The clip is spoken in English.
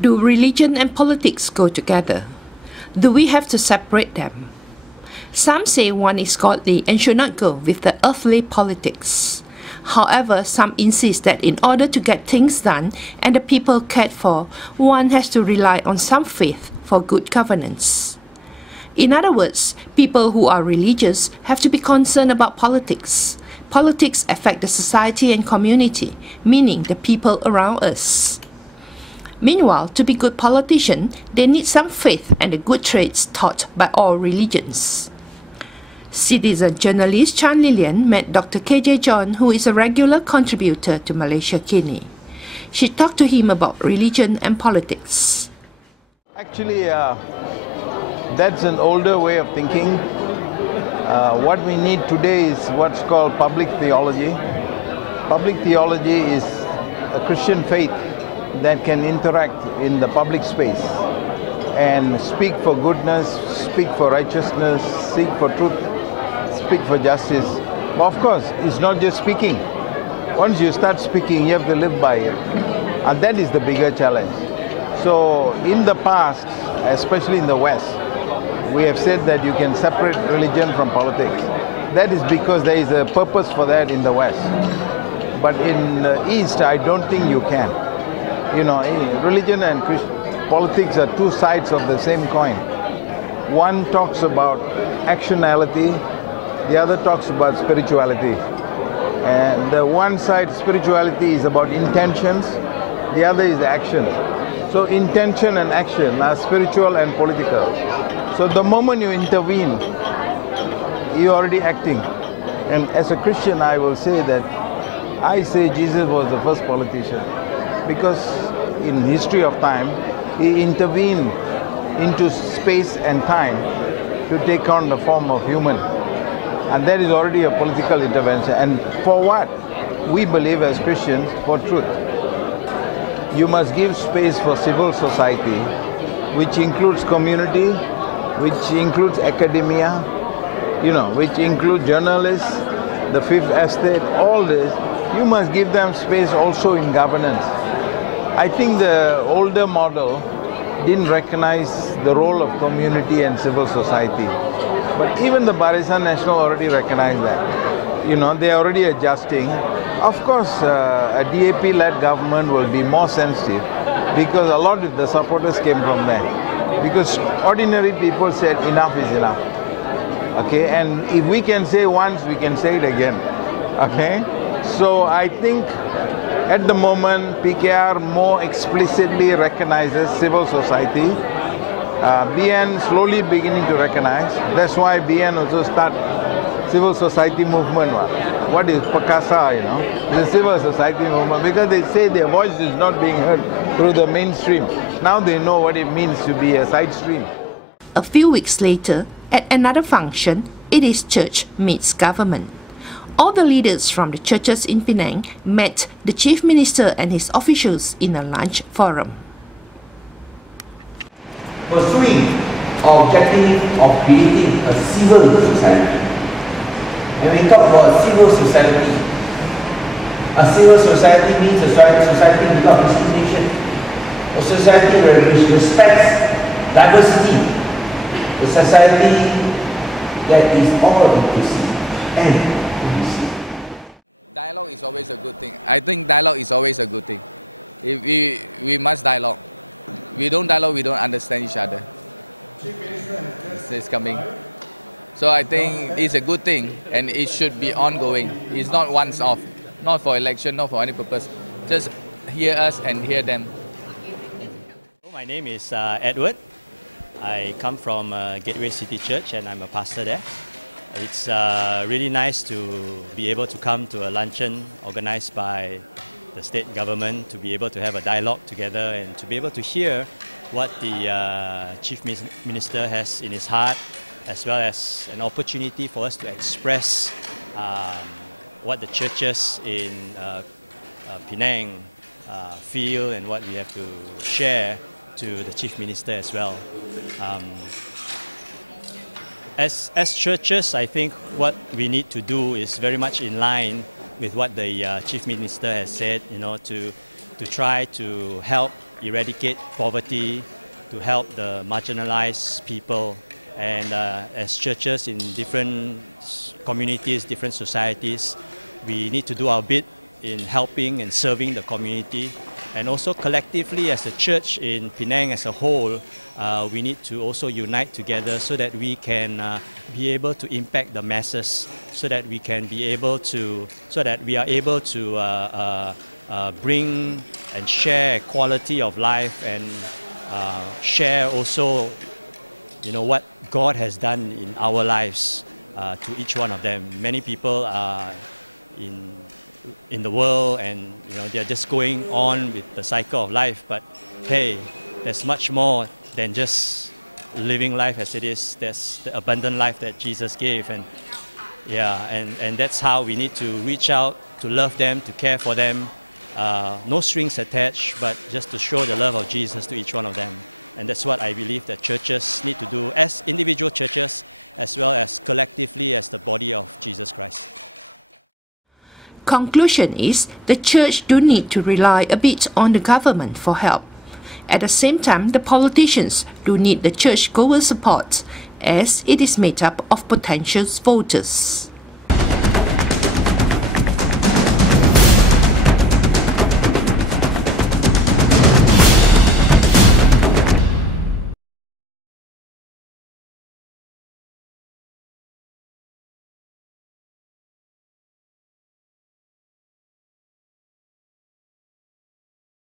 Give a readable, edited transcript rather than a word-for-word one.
Do religion and politics go together? Do we have to separate them? Some say one is godly and should not go with the earthly politics. However, some insist that in order to get things done and the people cared for, one has to rely on some faith for good governance. In other words, people who are religious have to be concerned about politics. Politics affect the society and community, meaning the people around us. Meanwhile, to be good politicians, they need some faith and the good traits taught by all religions. Citizen journalist Chan Lilian met Dr. KJ John, who is a regular contributor to Malaysiakini. She talked to him about religion and politics. Actually, that's an older way of thinking. What we need today is what's called public theology. Public theology is a Christian faith that can interact in the public space and speak for goodness, speak for righteousness, seek for truth, speak for justice. But of course, it's not just speaking. Once you start speaking, you have to live by it. And that is the bigger challenge. So in the past, especially in the West, we have said that you can separate religion from politics. That is because there is a purpose for that in the West. But in the East, I don't think you can. You know, religion and politics are two sides of the same coin. One talks about actionality, the other talks about spirituality. And the one side, spirituality, is about intentions, the other is action. So intention and action are spiritual and political. So the moment you intervene, you're already acting. And as a Christian, I will say that I say Jesus was the first politician, because in history of time, he intervened into space and time to take on the form of human. And that is already a political intervention. And for what? We believe as Christians, for truth. You must give space for civil society, which includes community, which includes academia, which includes journalists, the Fifth Estate, all this. You must give them space also in governance. I think the older model didn't recognize the role of community and civil society. But even the Barisan Nasional already recognized that. They are already adjusting. Of course, a DAP-led government will be more sensitive because a lot of the supporters came from there. Because ordinary people said enough is enough. Okay, and if we can say once, we can say it again. Okay, so I think at the moment, PKR more explicitly recognizes civil society. BN slowly beginning to recognize. That's why BN also start civil society movement. What is Perkasa, The civil society movement, because they say their voice is not being heard through the mainstream. Now they know what it means to be a side stream. A few weeks later, at another function, it is church meets government. All the leaders from the churches in Penang met the Chief Minister and his officials in a lunch forum. Pursuing our objective of creating a civil society. When we talk about civil society means a society without discrimination, a society which respects diversity, a society that is all inclusive and inclusive. Dialogue is always a good thing. I think dialogue is always a good thing. If we must dialogue. We don't dialogue, we don't understand each other. It's coming. So I think it's a good thing and it should be ongoing. It's not once off, not for election, not for any purpose. Just hear us and hear them. My name is Edward. I come from Gateway City Church and I'm a pastor there. It's really nice to be able to come to a luncheon organized by the state government, to be able to have a dialogue together and to be able to hear what the Chief Minister has in his heart, as well as an opportunity for us to express what the churches in Penang feel and what we have to share to the Chief Minister as well. As churches, I think what we need to do is very much in line with what the Chief Minister has said, to try to help eradicate poverty, to help the marginalized people. And as churches in different communities, different societies, we need to do our bit in helping and serving the community. And also collectively as a church in Penang as a whole, we need to also unite together so that we can be able to impact the masses, so that we can be able to, bring and share quality of life and share also, what God has done in our lives to each one of them. Many people are in the world and they're just going on with the cycle of life, but hey, there's much more than just living life as it is. There's the abundant life that Jesus gave, and that's how we need to reach out, to love them, to care for them. No strings attached, but just to show the love of Jesus to each one of them. And that's what I believe that churches need to do as individual churches as well as collectively as the body of Jesus Christ. Conclusion is the church do need to rely a bit on the government for help. At the same time, the politicians do need the church-goer support as it is made up of potential voters.